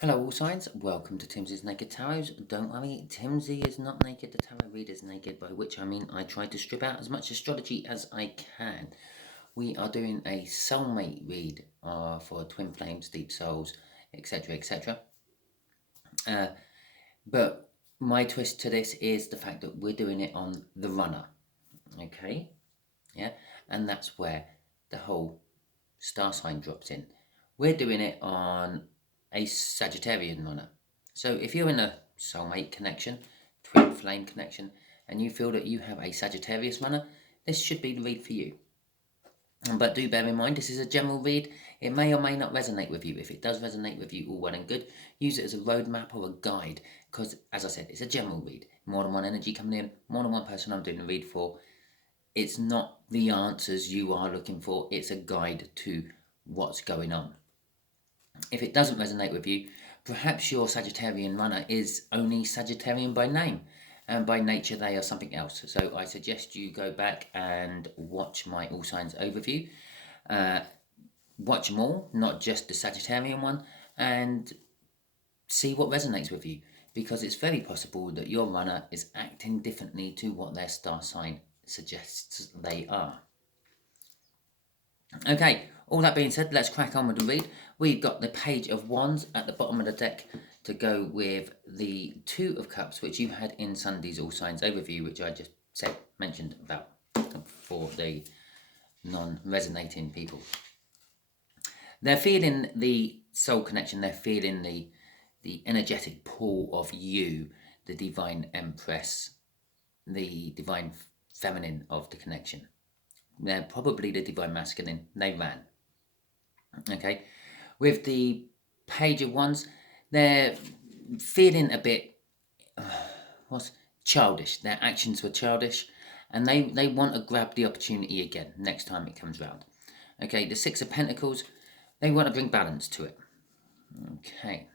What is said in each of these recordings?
Hello all signs, welcome to Timsy's Naked Tarot. Don't worry, Timsy is not naked, the tarot reader is naked, by which I mean I try to strip out as much astrology as I can. We are doing a soulmate read for twin flames, deep souls, etc, etc. But my twist to this is the fact that we're doing it on the runner, okay? Yeah, and that's where the whole star sign drops in. We're doing it on a Sagittarian runner. So if you're in a soulmate connection, twin flame connection, and you feel that you have a Sagittarius runner, this should be the read for you. But do bear in mind, this is a general read. It may or may not resonate with you. If it does resonate with you, all well and good. Use it as a roadmap or a guide, because, as I said, it's a general read. More than one energy coming in, more than one person I'm doing the read for. It's not the answers you are looking for. It's a guide to what's going on. If it doesn't resonate with you, perhaps your Sagittarian runner is only Sagittarian by name, and by nature they are something else. So I suggest you go back and watch my All Signs overview. Watch them all, not just the Sagittarian one, and see what resonates with you, because it's very possible that your runner is acting differently to what their star sign suggests they are. Okay, all that being said, let's crack on with the read. We've got the Page of Wands at the bottom of the deck to go with the Two of Cups, which you had in Sunday's All Signs overview, which I just mentioned about for the non-resonating people. They're feeling the soul connection, they're feeling the energetic pull of you, the Divine Empress, the Divine Feminine of the connection. They're probably the Divine Masculine. They ran. Okay. With the Page of Wands, they're feeling a bit childish. Their actions were childish, and they want to grab the opportunity again next time it comes round. Okay. The Six of Pentacles, they want to bring balance to it. Okay.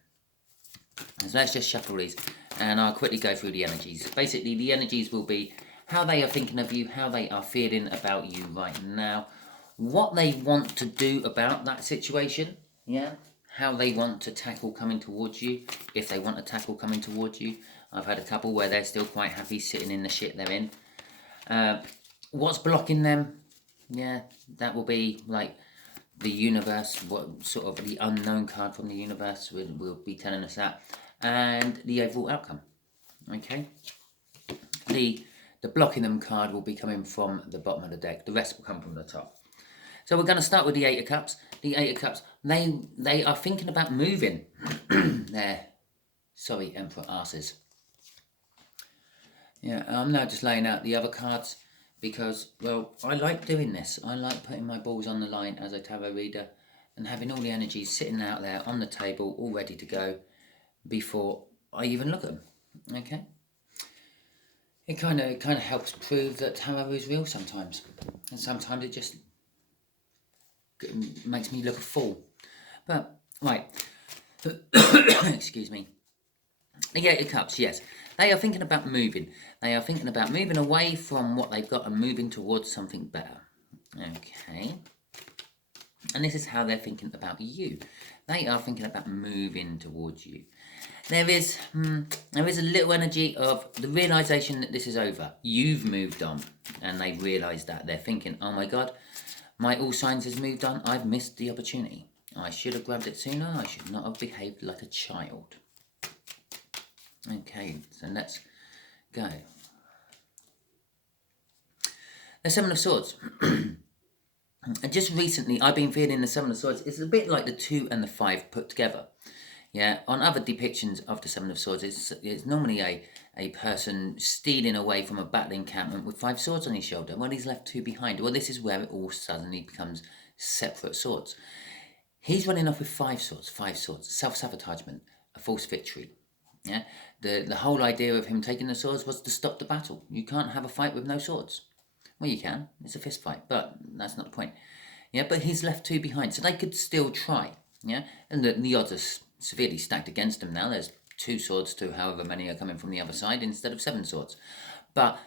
So let's just shuffle these, and I'll quickly go through the energies. Basically, the energies will be how they are thinking of you, how they are feeling about you right now, what they want to do about that situation, yeah, how they want to tackle coming towards you, if they want to tackle coming towards you. I've had a couple where they're still quite happy sitting in the shit they're in. What's blocking them? Yeah, that will be like the universe, what sort of the unknown card from the universe will be telling us that, and the overall outcome. Okay, the blocking them card will be coming from the bottom of the deck. The rest will come from the top. So we're going to start with the Eight of Cups. The Eight of Cups, they are thinking about moving. Sorry, Emperor asses. Yeah, I'm now just laying out the other cards because, well, I like doing this. I like putting my balls on the line as a tarot reader and having all the energies sitting out there on the table, all ready to go before I even look at them. Okay? It kind of helps prove that tarot is real sometimes, and sometimes it just makes me look a fool. But right, excuse me. The Eight of Cups, yes, they are thinking about moving. They are thinking about moving away from what they've got and moving towards something better. Okay, and this is how they're thinking about you. They are thinking about moving towards you. There is a little energy of the realization that this is over. You've moved on, and they've realized that. They're thinking, oh my God, my All Signs has moved on. I've missed the opportunity. I should have grabbed it sooner. I should not have behaved like a child. Okay, so let's go. The Seven of Swords. And just recently, I've been feeling the Seven of Swords. It's a bit like the 2 and the 5 put together. Yeah, on other depictions of the Seven of Swords, it's normally a person stealing away from a battle encampment with 5 swords on his shoulder. Well, he's left 2 behind. Well, this is where it all suddenly becomes separate swords. He's running off with 5 swords, self-sabotagement, a false victory. Yeah, the whole idea of him taking the swords was to stop the battle. You can't have a fight with no swords. Well, you can. It's a fist fight, but that's not the point. Yeah, but he's left 2 behind, so they could still try. Yeah, and the odds are severely stacked against him now. There's 2 swords to however many are coming from the other side instead of 7 swords. But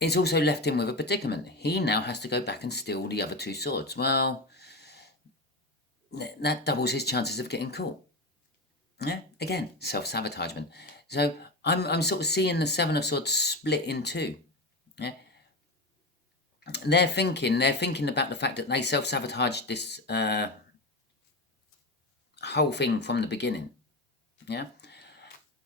it's also left him with a predicament. He now has to go back and steal the other 2 swords. Well, that doubles his chances of getting caught. Yeah, again, self-sabotagement. So I'm sort of seeing the Seven of Swords split in two. Yeah, they're thinking about the fact that they self-sabotaged this whole thing from the beginning. Yeah,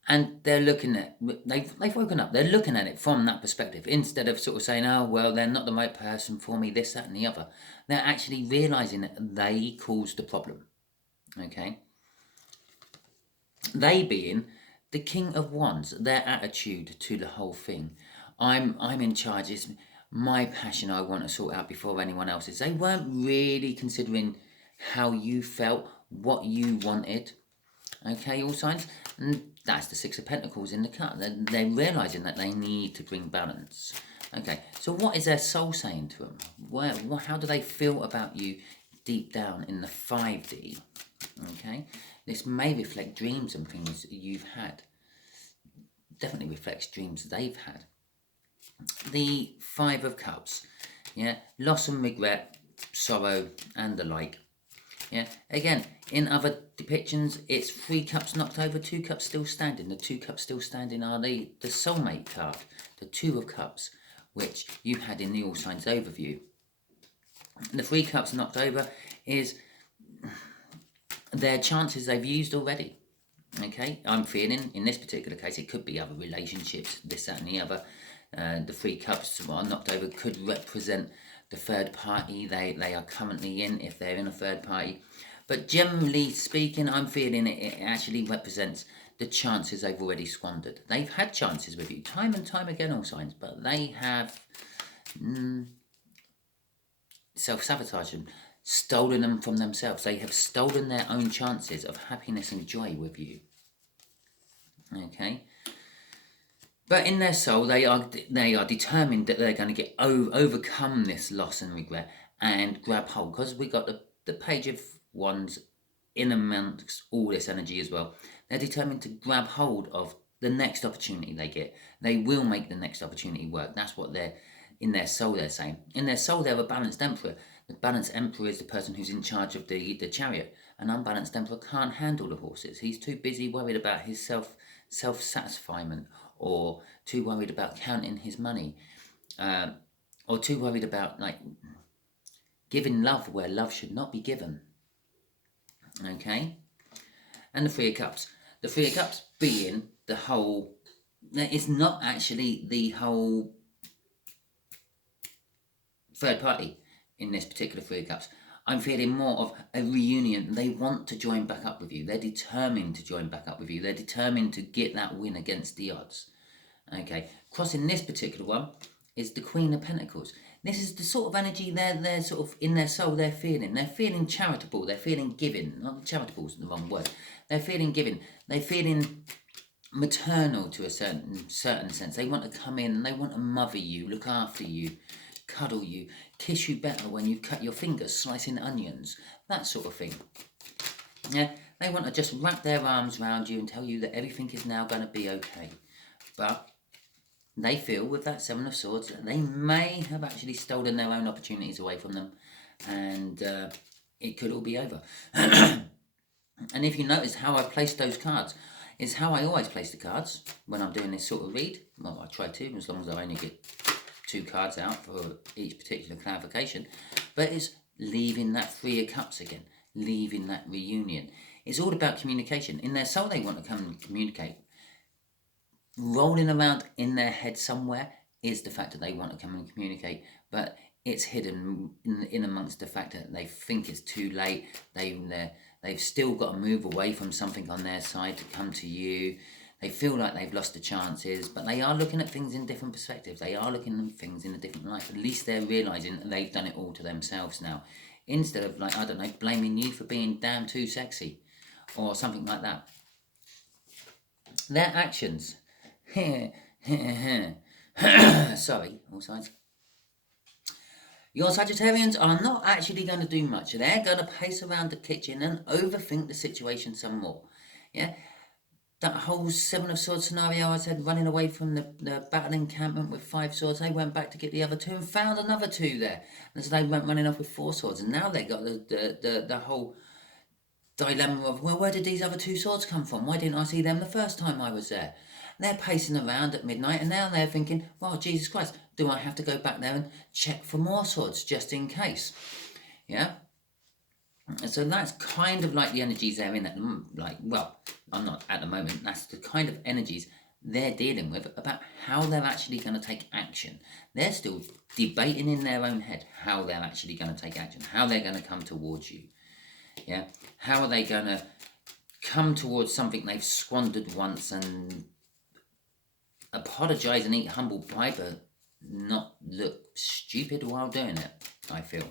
and they're looking at they've woken up. They're looking at it from that perspective instead of sort of saying, "Oh well, they're not the right person for me." This, that, and the other. They're actually realizing that they caused the problem. Okay, they being the King of Wands. Their attitude to the whole thing. I'm in charge. It's my passion. I want to sort out before anyone else's. They weren't really considering how you felt, what you wanted. Okay, all signs. And that's the Six of Pentacles in the cut. They're realizing that they need to bring balance. Okay, so what is their soul saying to them? How do they feel about you deep down in the 5D? Okay, this may reflect dreams and things you've had. Definitely reflects dreams they've had. The Five of Cups. Yeah, loss and regret, sorrow, and the like. Yeah, again, in other depictions, it's 3 cups knocked over, 2 cups still standing. The 2 cups still standing are the soulmate card, the 2 of Cups, which you had in the All Signs overview. And the 3 cups knocked over is their chances they've used already. Okay, I'm feeling, in this particular case, it could be other relationships, this, that, and the other. The 3 cups are knocked over could represent the third party they are currently in, if they're in a third party. But generally speaking, I'm feeling it actually represents the chances they've already squandered. They've had chances with you time and time again, all signs, but they have self-sabotaged them, stolen them from themselves. They have stolen their own chances of happiness and joy with you. Okay, but in their soul, they are determined that they're going to get overcome this loss and regret and grab hold. Because we got the Page of Wands in amongst all this energy as well. They're determined to grab hold of the next opportunity they get. They will make the next opportunity work. That's what they're in their soul. They're saying in their soul they're a balanced emperor. The balanced emperor is the person who's in charge of the chariot. An unbalanced emperor can't handle the horses. He's too busy worried about his self-satisfiement, or too worried about counting his money, or too worried about like giving love where love should not be given. Okay, and the 3 of Cups. The 3 of Cups being the whole. It's not actually the whole third party in this particular 3 of Cups. I'm feeling more of a reunion. They want to join back up with you. They're determined to join back up with you. They're determined to get that win against the odds. Okay, crossing this particular one is the Queen of Pentacles. This is the sort of energy they're sort of in their soul they're feeling. They're feeling charitable. They're feeling giving. Not charitable is the wrong word. They're feeling giving. They're feeling maternal to a certain sense. They want to come in and they want to mother you, look after you, cuddle you, kiss you better when you cut your fingers slicing onions, that sort of thing. Yeah, they want to just wrap their arms around you and tell you that everything is now going to be okay. But they feel with that 7 of Swords that they may have actually stolen their own opportunities away from them, and it could all be over. And if you notice how I placed those cards, it's how I always place the cards when I'm doing this sort of read. Well, I try to, as long as I only get 2 cards out for each particular clarification. But it's leaving that 3 of Cups again, leaving that reunion. It's all about communication. In their soul, they want to come and communicate. Rolling around in their head somewhere is the fact that they want to come and communicate, but it's hidden in amongst the fact that they think it's too late. They've still got to move away from something on their side to come to you. They feel like they've lost the chances, but they are looking at things in different perspectives. They are looking at things in a different light. At least they're realising that they've done it all to themselves now. Instead of, like, I don't know, blaming you for being damn too sexy or something like that. Their actions. Sorry, all sides. Your Sagittarians are not actually going to do much. They're going to pace around the kitchen and overthink the situation some more. Yeah, that whole 7 of Swords scenario I said, running away from the battle encampment with 5 swords, they went back to get the other 2 and found another 2 there. And so they went running off with 4 swords, and now they got the whole dilemma of, well, where did these other two swords come from? Why didn't I see them the first time I was there? And they're pacing around at midnight, and now they're thinking, well, Jesus Christ, do I have to go back there and check for more swords just in case? Yeah? And so that's kind of like the energies they're in at the moment. Like, well, I'm not at the moment. That's the kind of energies they're dealing with about how they're actually going to take action. They're still debating in their own head how they're actually going to take action, how they're going to come towards you. Yeah, how are they going to come towards something they've squandered once and apologise and eat humble pie, but not look stupid while doing it, I feel.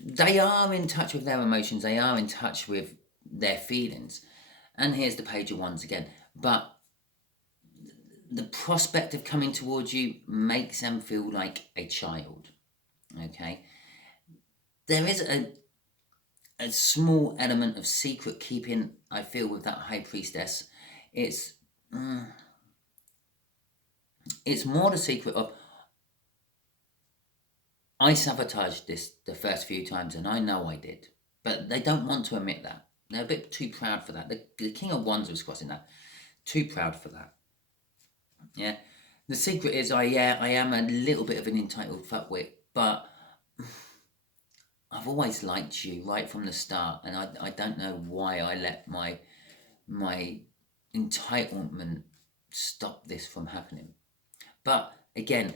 They are in touch with their emotions, they are in touch with their feelings. And here's the Page of Wands again. But the prospect of coming towards you makes them feel like a child. Okay? There is a small element of secret keeping, I feel, with that High Priestess. It's more the secret of, I sabotaged this the first few times, and I know I did. But they don't want to admit that. They're a bit too proud for that. The King of Wands was crossing that. Too proud for that. Yeah. The secret is, I am a little bit of an entitled fuckwit, but I've always liked you right from the start, and I don't know why I let my entitlement stop this from happening. But again,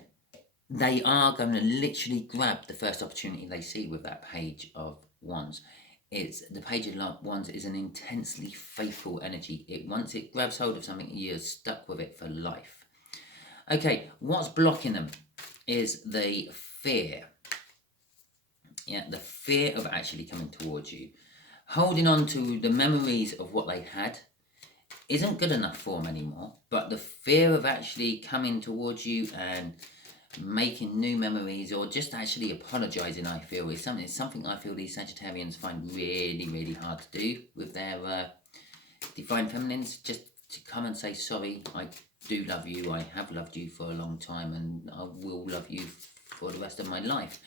they are going to literally grab the first opportunity they see with that Page of Wands. It's the Page of Wands is an intensely faithful energy. Once it grabs hold of something, you're stuck with it for life. Okay, what's blocking them is the fear. Yeah, the fear of actually coming towards you. Holding on to the memories of what they had isn't good enough for them anymore, but the fear of actually coming towards you and making new memories, or just actually apologising, I feel, is something I feel these Sagittarians find really, really hard to do with their Divine Feminines. Just to come and say, sorry, I do love you, I have loved you for a long time, and I will love you for the rest of my life.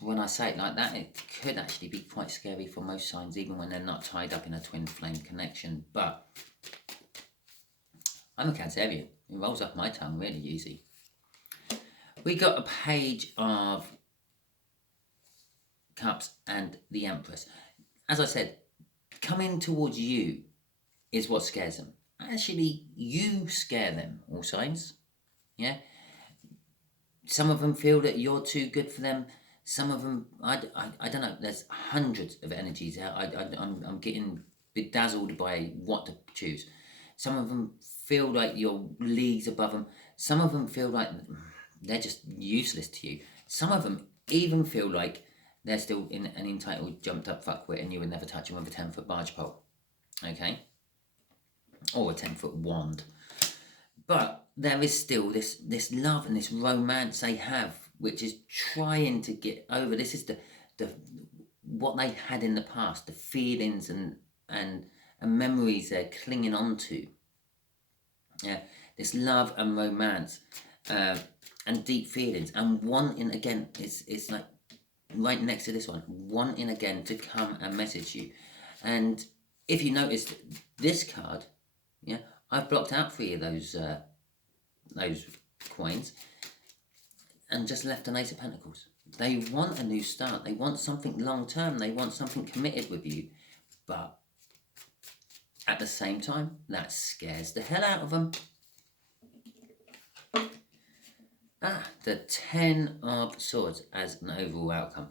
When I say it like that, it could actually be quite scary for most signs, even when they're not tied up in a twin flame connection. But I'm a Cancerian. It rolls off my tongue really easy. We got a Page of Cups and the Empress. As I said, coming towards you is what scares them. Actually, you scare them, all signs. Yeah? Some of them feel that you're too good for them. Some of them, I don't know, there's hundreds of energies out. I'm getting bedazzled by what to choose. Some of them feel like you're leagues above them. Some of them feel like they're just useless to you. Some of them even feel like they're still in an entitled, jumped up fuckwit, and you would never touch them with a 10-foot barge pole. Okay? Or a 10-foot wand. But there is still this love and this romance they have, which is trying to get over. This is the what they had in the past, the feelings and memories they're clinging on to. Yeah, this love and romance and deep feelings, and wanting again. It's like right next to this one, wanting again to come and message you. And if you notice this card, yeah, I've blocked out 3 of those coins and just left an Ace of Pentacles. They want a new start. They want something long term. They want something committed with you. But at the same time, that scares the hell out of them. The 10 of Swords as an overall outcome.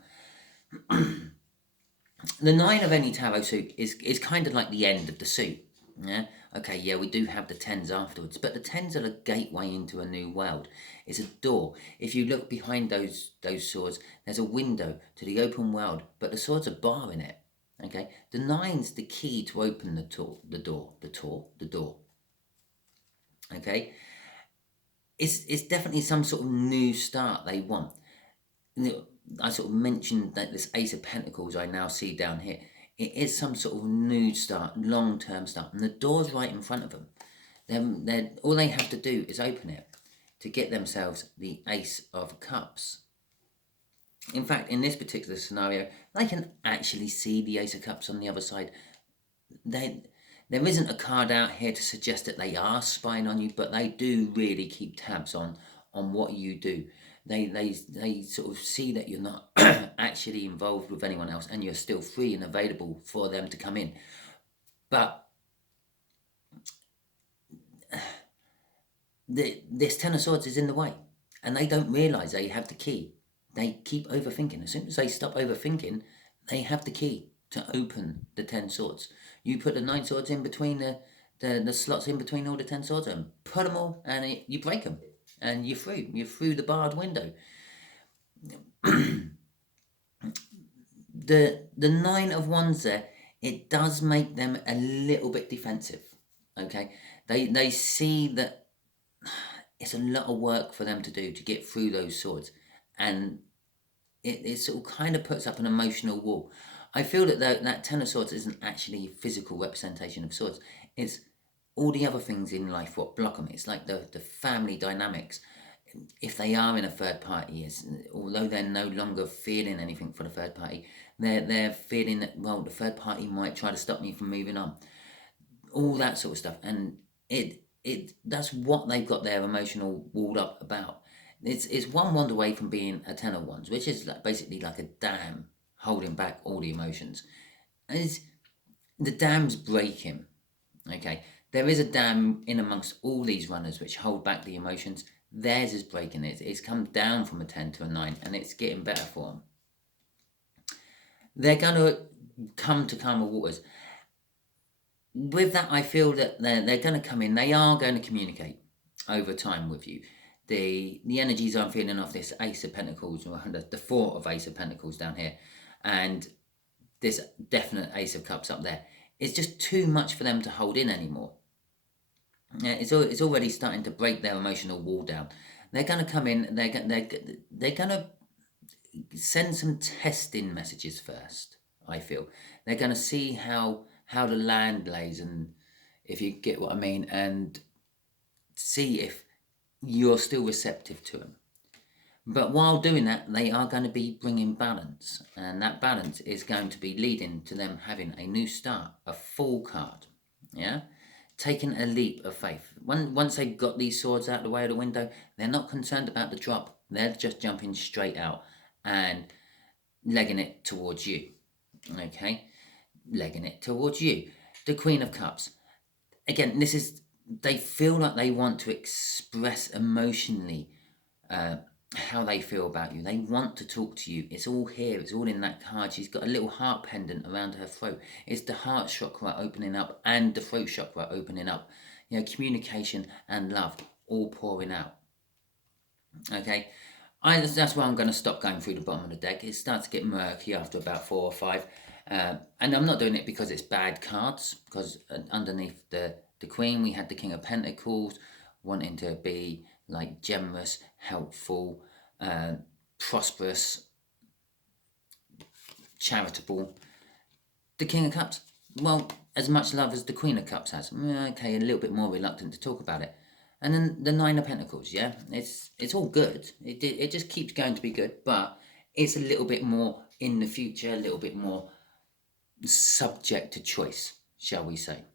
The 9 of any tarot suit is kind of like the end of the suit. Yeah. Okay. Yeah, we do have the 10s afterwards, but the 10s are a gateway into a new world. It's a door. If you look behind those swords, there's a window to the open world, but the swords are barring it. Okay. The 9's the key to open the door. Okay. It's definitely some sort of new start they want. I sort of mentioned that this Ace of Pentacles I now see down here. It is some sort of new start, long-term start. And the door's right in front of them. All they have to do is open it to get themselves the Ace of Cups. In fact, in this particular scenario, they can actually see the Ace of Cups on the other side. There isn't a card out here to suggest that they are spying on you, but they do really keep tabs on what you do. They sort of see that you're not actually involved with anyone else, and you're still free and available for them to come in. But this Ten of Swords is in the way, and they don't realise they have the key. They keep overthinking. As soon as they stop overthinking, they have the key to open the 10 swords. You put the 9 swords in between the slots in between all the 10 swords and put them all, and you break them, and you're through. You're through the barred window. The 9 of Wands there, it does make them a little bit defensive. Okay, they see that it's a lot of work for them to do to get through those swords, and it sort of kind of puts up an emotional wall. I feel that that Ten of Swords isn't actually a physical representation of swords. It's all the other things in life what block them. It's like the family dynamics. If they are in a third party, although they're no longer feeling anything for the third party, they're feeling that, well, the third party might try to stop me from moving on. All that sort of stuff. And that's what they've got their emotional walled up about. It's one wand away from being a Ten of Wands, which is basically like a dam holding back all the emotions. And the dam's breaking. Okay, there is a dam in amongst all these runners which hold back the emotions. Theirs is breaking. It's come down from a 10 to a 9, and it's getting better for them. They're going to come to calmer waters. With that, I feel that they're going to come in. They are going to communicate over time with you. The energies I'm feeling off this Ace of Pentacles, or the 4 of Ace of Pentacles down here, and this definite Ace of Cups up there, it's just too much for them to hold in anymore. It's already starting to break their emotional wall down. They're going to come in. They're going to send some testing messages first. I feel they're going to see how the land lays, and if you get what I mean, and see if you're still receptive to them. But while doing that, they are going to be bringing balance, and that balance is going to be leading to them having a new start, a full card, yeah, taking a leap of faith. Once they've got these swords out the way of the window, they're not concerned about the drop. They're just jumping straight out and legging it towards you, okay, legging it towards you. The Queen of Cups, again, this is, they feel like they want to express emotionally how they feel about you. They want to talk to you. It's all here. It's all in that card. She's got a little heart pendant around her throat. It's the heart chakra opening up and the throat chakra opening up. You know, communication and love all pouring out. Okay, that's why I'm going to stop going through the bottom of the deck. It starts to get murky after about 4 or 5. And I'm not doing it because it's bad cards, because underneath the Queen, we had the King of Pentacles, wanting to be like generous, helpful, prosperous, charitable. The King of Cups, well, as much love as the Queen of Cups has. Okay, a little bit more reluctant to talk about it. And then the 9 of Pentacles, yeah, it's all good. It just keeps going to be good, but it's a little bit more in the future, a little bit more subject to choice, shall we say.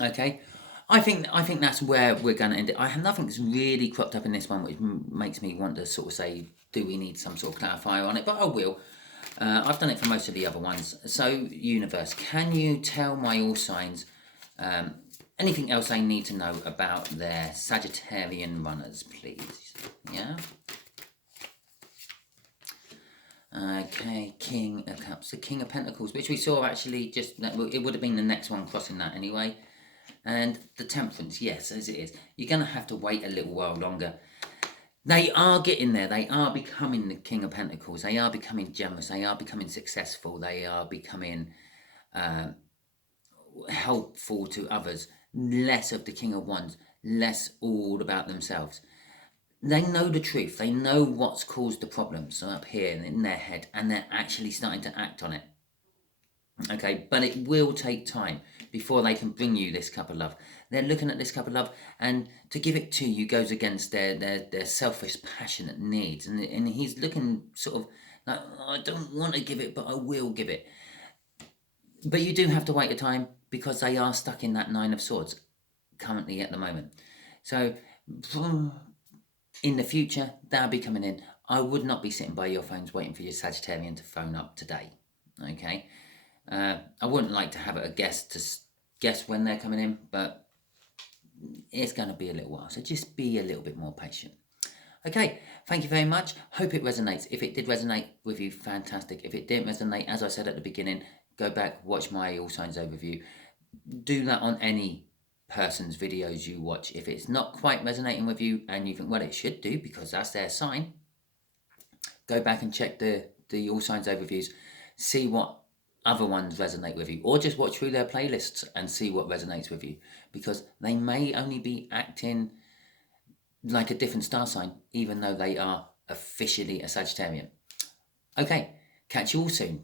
Okay, I think that's where we're going to end it. Nothing's really cropped up in this one which makes me want to sort of say, do we need some sort of clarifier on it? But I will. I've done it for most of the other ones. So, universe, can you tell my all signs anything else I need to know about their Sagittarian runners, please? Yeah? Okay, King of Cups, the King of Pentacles, which we saw actually just, it would have been the next one crossing that anyway. And the Temperance, yes, as it is. You're going to have to wait a little while longer. They are getting there. They are becoming the King of Pentacles. They are becoming generous. They are becoming successful. They are becoming helpful to others. Less of the King of Wands. Less all about themselves. They know the truth. They know what's caused the problems up here in their head, and they're actually starting to act on it. Okay, but it will take time before they can bring you this cup of love. They're looking at this cup of love, and to give it to you goes against their selfish, passionate needs. And he's looking sort of like, I don't want to give it, but I will give it. But you do have to wait a time because they are stuck in that Nine of Swords currently at the moment. So in the future, they'll be coming in. I would not be sitting by your phones waiting for your Sagittarian to phone up today. Okay. I wouldn't like to have it a guess when they're coming in, but it's going to be a little while. So just be a little bit more patient. Okay, thank you very much. Hope it resonates. If it did resonate with you, fantastic. If it didn't resonate, as I said at the beginning, go back, watch my All Signs overview. Do that on any person's videos you watch. If it's not quite resonating with you and you think, well, it should do because that's their sign, go back and check the All Signs overviews. See what other ones resonate with you, or just watch through their playlists and see what resonates with you, because they may only be acting like a different star sign even though they are officially a Sagittarian. Okay, catch you all soon.